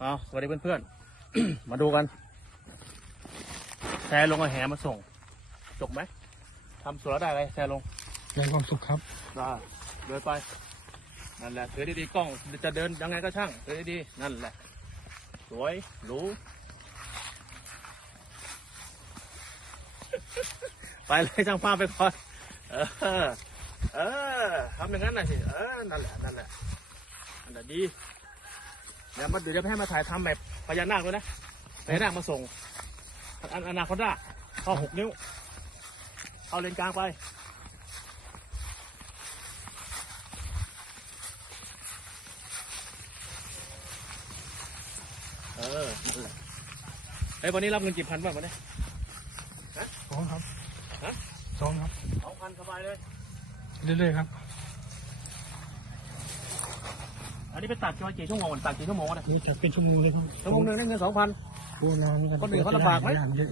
เอาสวัสดีเพื่อนๆ มาดูกันแชร์ลงเอาแหมาส่ง จบไหมทำสวนแล้วได้อะไรแชร์ลงในความสุขครับได้เดินไป นั่นแหละถือดีๆกล้องจะเดินยังไงก็ช่างถือดีๆนั่นแหละ สวยหรูไปเลยช่างภาพไปก่อนเออ เออทำอย่างนั้นน่ะสิเออนั่นแหละนั่นแหละนั่นแหละดี เดี๋ยวมาเดี๋ยวจะให้มาถ่ายทำแบบพญานาคด้วยนะพญานาคมาส่งอันอนาคตได้เข้าหกนิ้วเข้าเลนกลางไป เออนั่นแหละเฮ้ยวันนี้รับเงินกี่พันบ้างวันนี้สองครับฮะสองครับสองพันสบายเลย เรื่อยๆครับ อันนี้ไปตัดกี่วันกี่ชั่วโมงตัดกี่ชั่วโมงวะเนี่ยนี่จะเป็นชั่วโมงเลยครับชั่วโมงหนึ่งได้เงินสองพันโบราณคนอื่นเขาลำบากไหมเยอะ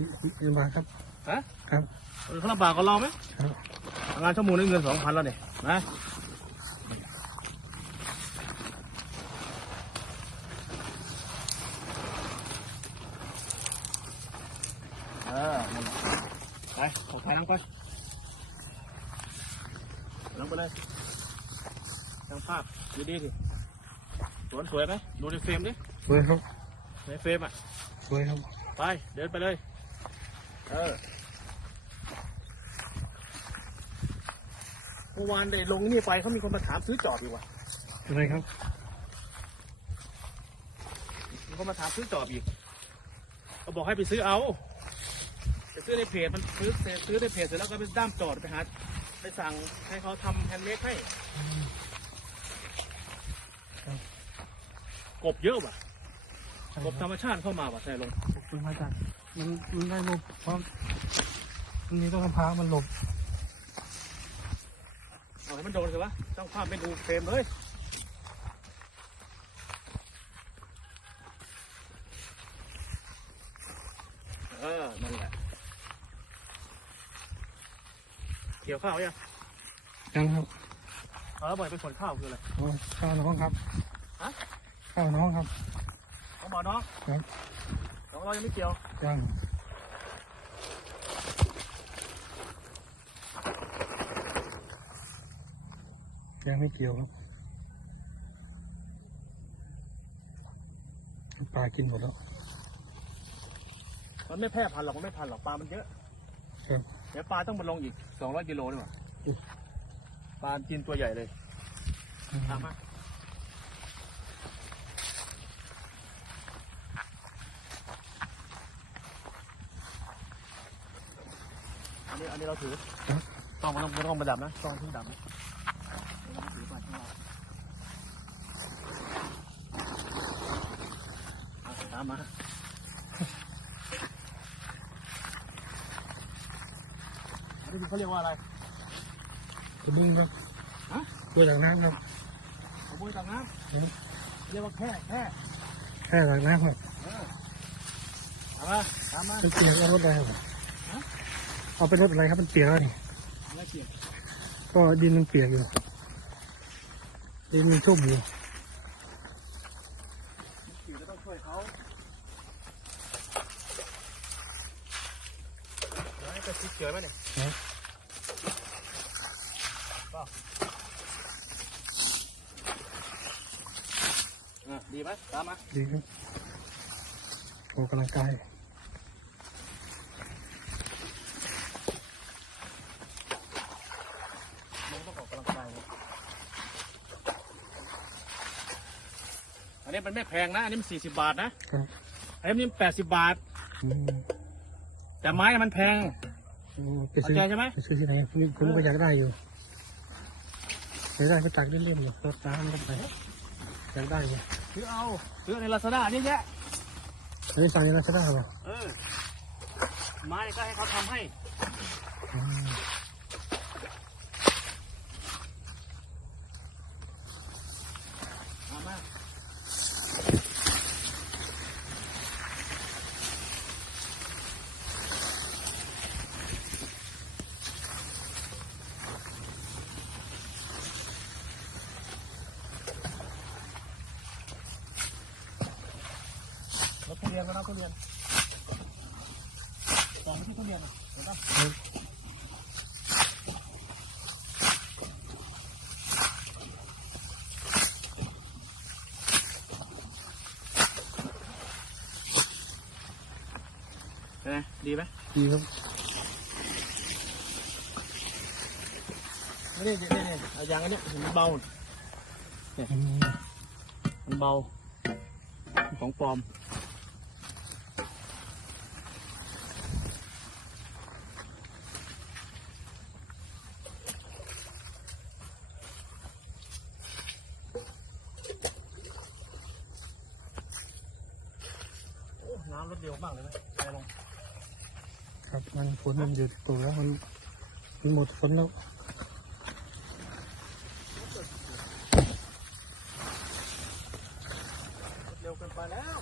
ลำบากครับฮะครับเออเขาลำบากกับเราไหมครับงานชั่วโมงนึงเงินสองพันแล้วเนี่ยนะเออนั่นแหละไปขอถ่ายน้ำก่อนน้ำไปเลยช่างภาพดีดีๆสิส วนสวยไหมดูในเฟรมดิสวยครับในเฟรมอะสวยครับไปเดินไปเลยเออเมื่อวานได้ลงนี่ไปเขามีคนมาถามซื้อจอบอยู่ว่ะอะไรครับมีคนมาถามซื้อจอบอีกก็บอกให้ไปซื้อเอาไปซื้อในเพจมันซื้อเสร็จซื้อในเพจเสร็จแล้วก็ไปด้ามจอดไปหาไปสั่งให้เขาทำแฮนด์เมดให้ กบเยอะว่ะกบธรรมชาติเข้ามาว่ะใช่ลงขอบคุณมากจัดมันมันได้หลบเพราะมันมีต้นมะพร้าวมันหลบเอาให้มันโดนสิวะต้องภาพไม่ดูเฟรมเลยเออนั่นแหละเกี่ยวข้าวยังยังครับเอาแล้วบ่อยเป็นคนข้าวคืออะไรอ๋อข้าวน้องครับฮะ ข้าวน้องครับของหมอน้องครับของเรายังไม่เกี่ยวยังยังไม่เกี่ยวครับปลากินหมดแล้ว มันไม่แพร่พันธุ์หรอก มันไม่พันธุ์หรอก ปลา มันเยอะครับเดี๋ยวปลาต้องมาลงอีกสองร้อยกิโลนี่หว่าอุ๊ยปลากินตัวใหญ่เลยตามมา นนี้อันนี้เราถือครับต้องมันต้องมันต้องมาดับนะต้องทิ้งดับนะเราถือไปข้างนอกอะตามมาอันนี้เขาเรียกว่าอะไรกระบุ้งครับฮะตัวจากน้ำครับขโมยตังน้ครับำเรียกว่าแค่แค่แค่จากน้ำครับเออตามมาตามมามันเปียกแล้วรถอะไรครับ เอาไปรถอะไรครับมันเปียกแล้วนี่อะไรเกี่ยวก็ดินมันเปียกอยู่ ดินมันชุ่มอยู่ขี่ก็ต้องช่วยเขาเดี๋ยวให้ไปซิดเฉยไหมเนี่ยครับก็อะดีไหมตามมา ดีครับออกกำลังกาย มึง ต้องออกกำลังกายนะอันนี้มันไม่แพงนะ อันนี้มันสี่สิบบาทนะ ครับอันนี้มันแปดสิบบาท อืมแต่ไม้มันแพงโอ้ไปซื้อเข้าใจใช่ไหมไปซื้อที่ไหนผมผมก็อยากได้อยู่อยากได้ไปตักเล่มๆอยู่รดน้ำก็ไปอยากได้อยู่ซื้อเอาซื้อในลาซาด้านี่แยะอันนี้สั่งในลาซาด้าเหรอเออไม้ก็ให้เขาทำให้ อืม ดีครับนี่นี่นี่นี่เอายางอันเนี้ยมันเบาอืมมันเบาของป รถเร็วมากเลยไหมไปลงครับมันฝนมันหยุดตกแล้วมันมันหมดฝนแล้ว รถเร็วเกินไปแล้ว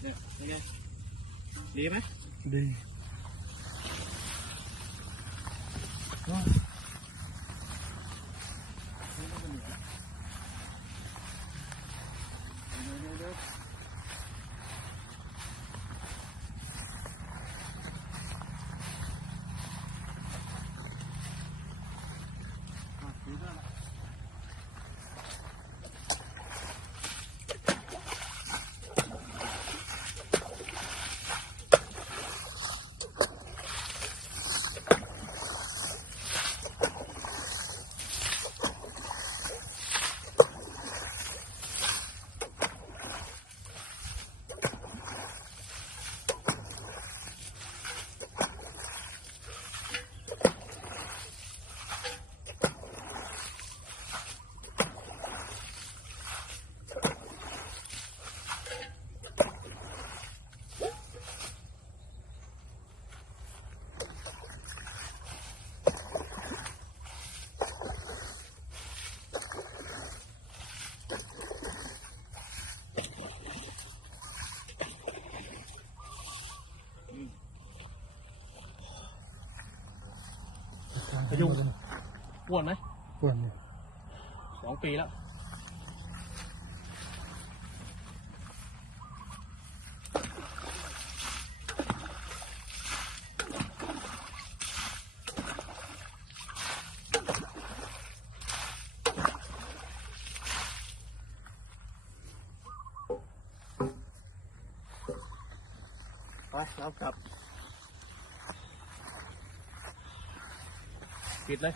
เนี่ยเป็นไง ดีไหมดี พ ยุงอ้วนไหมอ้วนเนี่ยสองปีแล้วไปเรากลับ ปิดเลย